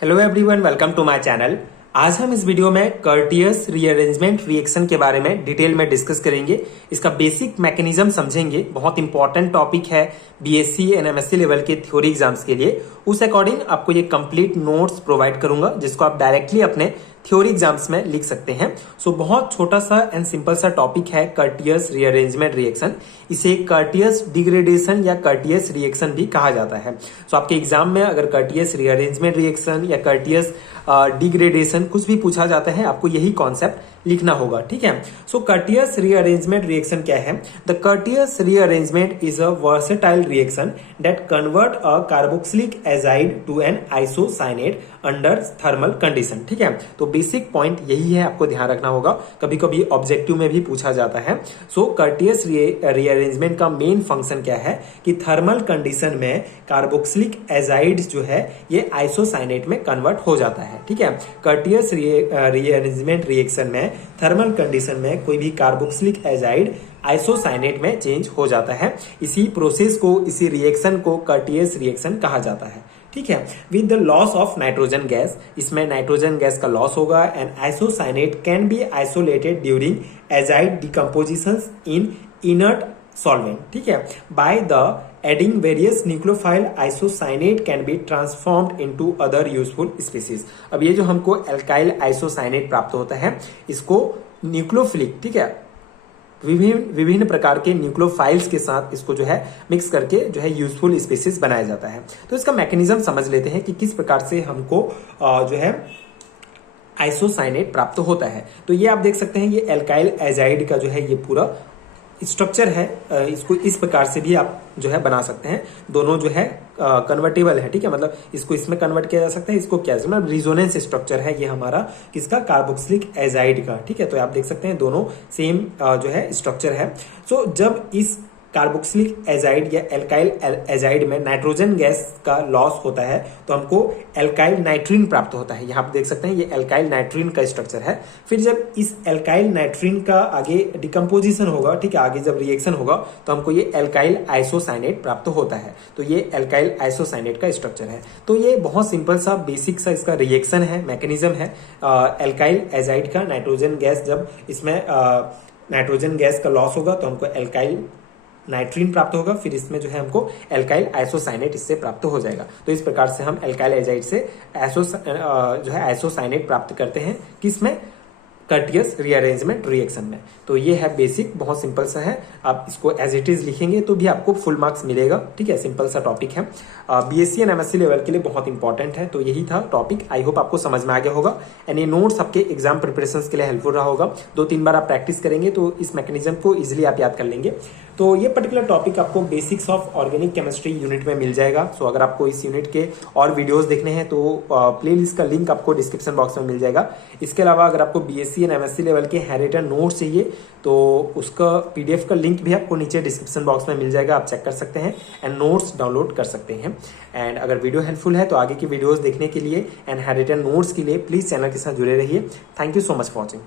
Hello everyone, welcome to my channel. आज हम इस वीडियो में कर्टियस रीअरेंजमेंट रिएक्शन के बारे में डिटेल में डिस्कस करेंगे। इसका बेसिक मैकेनिज्म समझेंगे। बहुत इंपॉर्टेंट टॉपिक है बीएससी एंड एमएससी लेवल के थ्योरी एग्जाम्स के लिए। उस अकॉर्डिंग आपको ये कंप्लीट नोट्स प्रोवाइड करूंगा जिसको आप डायरेक्टली अपने थ्योरी एग्जाम्स में लिख सकते हैं। सो बहुत छोटा सा एंड सिंपल सा टॉपिक है कर्टियस रीअरेंजमेंट रिएक्शन। इसे कर्टियस डिग्रेडेशन या कर्टियस रिएक्शन भी कहा जाता है। सो आपके एग्जाम में अगर कर्टियस रीअरेंजमेंट रिएक्शन या कर्टियस डिग्रेडेशन कुछ भी पूछा जाता है, आपको यही कॉन्सेप्ट लिखना होगा, ठीक है। सो कर्टियस रीअरेंजमेंट रिएक्शन क्या है? The Curtius rearrangement is a versatile reaction that convert a carboxylic azide to an isocyanate under thermal condition, ठीक है। तो बेसिक पॉइंट यही है, आपको ध्यान रखना होगा। कभी कभी ऑब्जेक्टिव में भी पूछा जाता है। सो कर्टियस रीअरेंजमेंट का मेन फंक्शन क्या है कि थर्मल कंडीशन में कार्बोक्सिलिक एजाइड जो है ये आइसोसाइनेट में कन्वर्ट हो जाता है, ठीक है। कर्टियस रीअरेंजमेंट रिएक्शन में थर्मल कंडीशन में कोई भी कार्बोक्सिलिक एजाइड आइसोसाइनेट में चेंज हो जाता है। इसी प्रोसेस को, इसी रिएक्शन को कर्टियस रिएक्शन कहा जाता है, ठीक है। With the loss of nitrogen gas, इसमें नाइट्रोजन गैस का लॉस होगा and isocyanate can be isolated during azide decomposition in inert solvent, ठीक है। By the adding various nucleophile isocyanate can be transformed into other useful species. अब ये जो हमको alkyl isocyanate प्राप्त होता है, इसको न्यूक्लियोफिलिक, ठीक है, विभिन्न प्रकार के न्यूक्लियोफाइल्स के साथ इसको जो है मिक्स करके जो है यूजफुल स्पीसीज बनाया जाता है। तो इसका मैकेनिज्म समझ लेते हैं कि किस प्रकार से हमको जो है आइसोसाइनेट प्राप्त होता है। तो ये आप देख सकते हैं, ये एल्काइल एजाइड का जो है ये पूरा स्ट्रक्चर है। इसको इस प्रकार से भी आप जो है बना सकते हैं। दोनों जो है कन्वर्टेबल है, ठीक है। मतलब इसको इसमें कन्वर्ट किया जा सकता है, इसको क्या मतलब रिजोनेंस स्ट्रक्चर है ये हमारा किसका, कार्बोक्सिलिक एजाइड का, ठीक है। तो आप देख सकते हैं दोनों सेम जो है स्ट्रक्चर है। सो जब इस कार्बोक्सिलिक एजाइड या एल्काइल एजाइड में नाइट्रोजन गैस का लॉस होता है तो हमको एल्काइल नाइट्रीन प्राप्त होता है। यहाँ आप देख सकते हैं ये एल्काइल नाइट्रीन का स्ट्रक्चर है। फिर जब इस एल्काइल नाइट्रीन का आगे डिकम्पोजिशन होगा, ठीक है, आगे जब रिएक्शन होगा तो हमको ये एल्काइल आइसोसाइनेट प्राप्त होता है। तो ये एल्काइल आइसोसाइनेट का स्ट्रक्चर है। तो ये बहुत सिंपल सा बेसिक सा इसका रिएक्शन है, मैकेनिज्म है। एल्काइल एजाइड का नाइट्रोजन गैस, जब इसमें नाइट्रोजन गैस का लॉस होगा तो हमको एल्काइल नाइट्रीन प्राप्त होगा। फिर इसमें जो है हमको एल्काइल आइसोसाइनेट इससे प्राप्त हो जाएगा। तो इस प्रकार से हम एल्काइल एजाइड से जो है आइसोसाइनेट प्राप्त करते हैं किसमें, कर्टियस रीअरेंजमेंट रिएक्शन में। तो ये है बेसिक, बहुत सिंपल सा है। आप इसको एज इट इज लिखेंगे तो भी आपको फुल मार्क्स मिलेगा, ठीक है। सिंपल सा टॉपिक है, बीएससी एंड एमएससी लेवल के लिए बहुत इंपॉर्टेंट है। तो यही था टॉपिक। आई होप आपको समझ में आ गया होगा एंड ये नोट्स आपके एग्जाम प्रिपरेशन के लिए हेल्पफुल रहा होगा। 2-3 बार आप प्रैक्टिस करेंगे तो इस मैकेनिज्म को इजिली आप याद कर लेंगे। तो ये पर्टिकुलर टॉपिक आपको basics of organic chemistry unit में मिल जाएगा। सो अगर आपको इस यूनिट के और वीडियोस देखने हैं तो प्लेलिस्ट का लिंक आपको डिस्क्रिप्शन बॉक्स में मिल जाएगा। इसके अलावा अगर आपको बीएससी एंड एमएससी लेवल के हैंडरिटन नोट्स चाहिए तो उसका पीडीएफ का लिंक भी आपको नीचे डिस्क्रिप्शन बॉक्स में मिल जाएगा। आप चेक कर सकते हैं एंड नोट्स डाउनलोड कर सकते हैं। एंड अगर वीडियो हेल्पफुल है तो आगे की वीडियोस देखने के लिए एंड हैंडरिटन नोट्स के लिए प्लीज चैनल के साथ जुड़े रहिए। Thank you so much for watching.